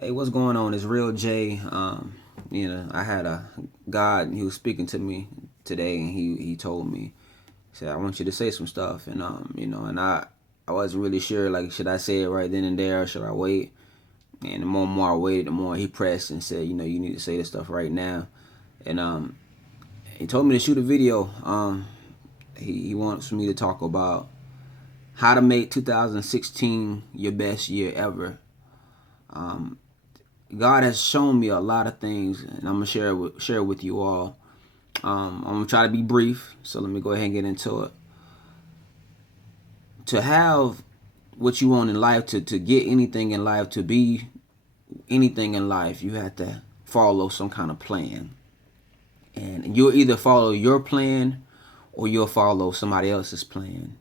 Hey, what's going on? It's Real J. I had a God. He was speaking to me today, and he told me, he said, "I want you to say some stuff." And I wasn't really sure. Like, should I say it right then and there, or should I wait? And the more I waited, the more he pressed and said, you need to say this stuff right now. And he told me to shoot a video. He wants me to talk about how to make 2016 your best year ever. God has shown me a lot of things, and I'm gonna share it with you all. I'm gonna try to be brief, so let me go ahead and get into it. To have what you want in life, to get anything in life, to be anything in life, you have to follow some kind of plan, and you'll either follow your plan or you'll follow somebody else's plan.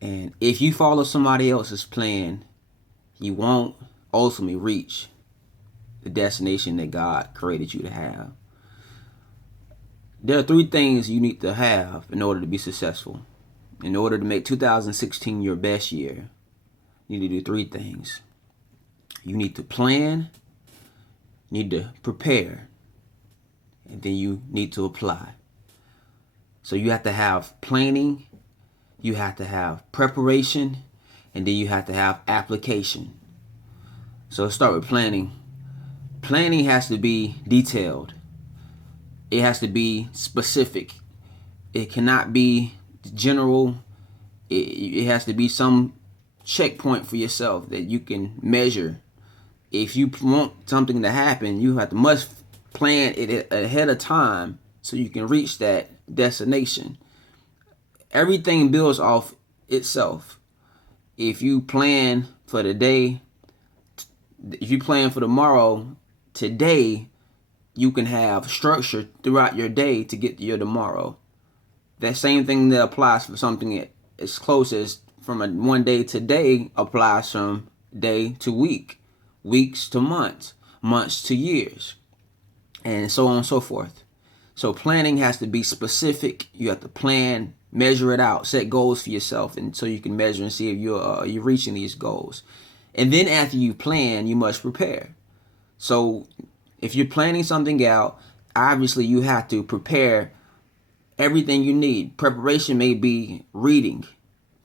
And if you follow somebody else's plan, you won't ultimately reach the destination that God created you to have. There are three things you need to have in order to be successful. In order to make 2016 your best year, you need to do three things. You need to plan, you need to prepare, and then you need to apply. So you have to have planning, you have to have preparation, and then you have to have application. So let's start with planning. Planning has to be detailed. It has to be specific. It cannot be general. It has to be some checkpoint for yourself that you can measure. If you want something to happen, you must plan it ahead of time so you can reach that destination. Everything builds off itself. If you plan for the day, if you plan for tomorrow, today you can have structure throughout your day to get to your tomorrow. That same thing that applies for something as close as from a one day to day applies from day to week, weeks to months, months to years, and so on and so forth. So planning has to be specific. You have to plan, measure it out, set goals for yourself, and so you can measure and see if you're reaching these goals. And then after you plan, you must prepare. So if you're planning something out, obviously you have to prepare everything you need. Preparation may be reading.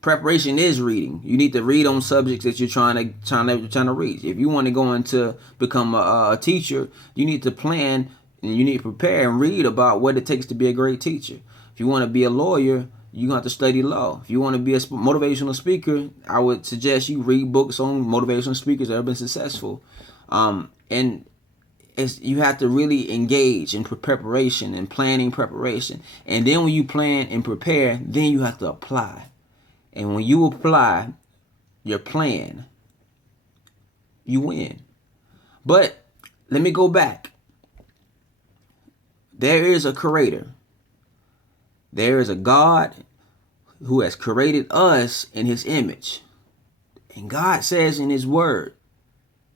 Preparation is reading. You need to read on subjects that you're trying to reach. If you want to go into become a teacher, you need to plan and you need to prepare and read about what it takes to be a great teacher. If you want to be a lawyer, you're going to have to study law. If you want to be a motivational speaker, I would suggest you read books on motivational speakers that have been successful. And you have to really engage in preparation and planning preparation. And then when you plan and prepare, then you have to apply. And when you apply your plan, you win. But let me go back. There is a creator. There is a God who has created us in his image. And God says in his word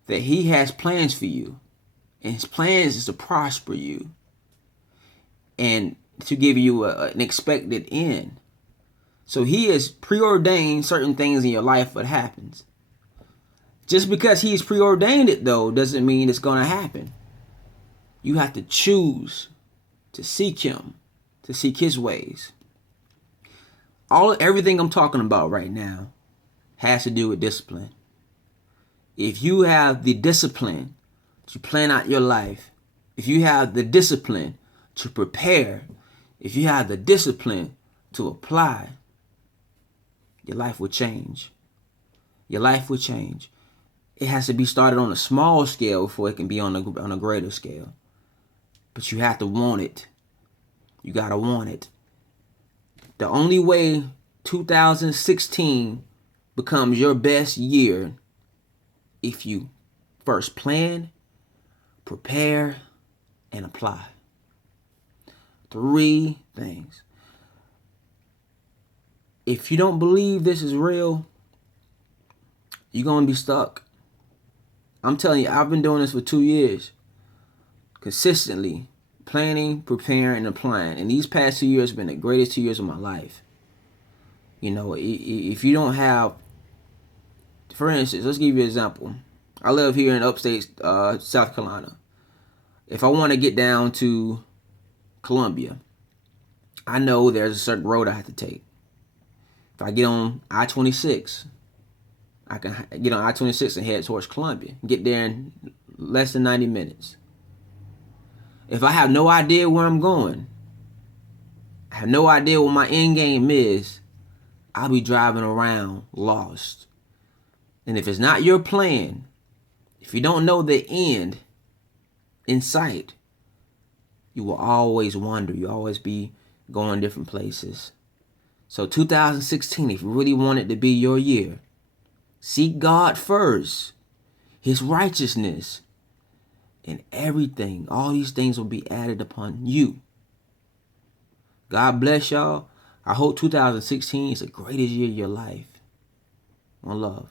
that he has plans for you. And his plans is to prosper you and to give you an expected end. So he has preordained certain things in your life what happens. Just because he's preordained it, though, doesn't mean it's going to happen. You have to choose to seek him, to seek his ways. Everything I'm talking about right now has to do with discipline. If you have the discipline to plan out your life, if you have the discipline to prepare, if you have the discipline to apply, your life will change. Your life will change. It has to be started on a small scale before it can be on a greater scale. But you have to want it. You got to want it. The only way 2016 becomes your best year if you first plan, prepare, and apply. Three things. If you don't believe this is real, you're going to be stuck. I'm telling you, I've been doing this for 2 years. Consistently planning, preparing, and applying. And these past 2 years have been the greatest 2 years of my life. You know, if you don't have, for instance, let's give you an example. I live here in upstate South Carolina. If I want to get down to Columbia, I know there's a certain road I have to take. If I get on I-26, I can get on I-26 and head towards Columbia. Get there in less than 90 minutes. If I have no idea where I'm going, I have no idea what my end game is, I'll be driving around lost. And if it's not your plan, if you don't know the end in sight, you will always wander. You always be going different places. So 2016, if you really want it to be your year, seek God first, His righteousness, and everything. All these things will be added upon you. God bless y'all. I hope 2016 is the greatest year of your life. One love.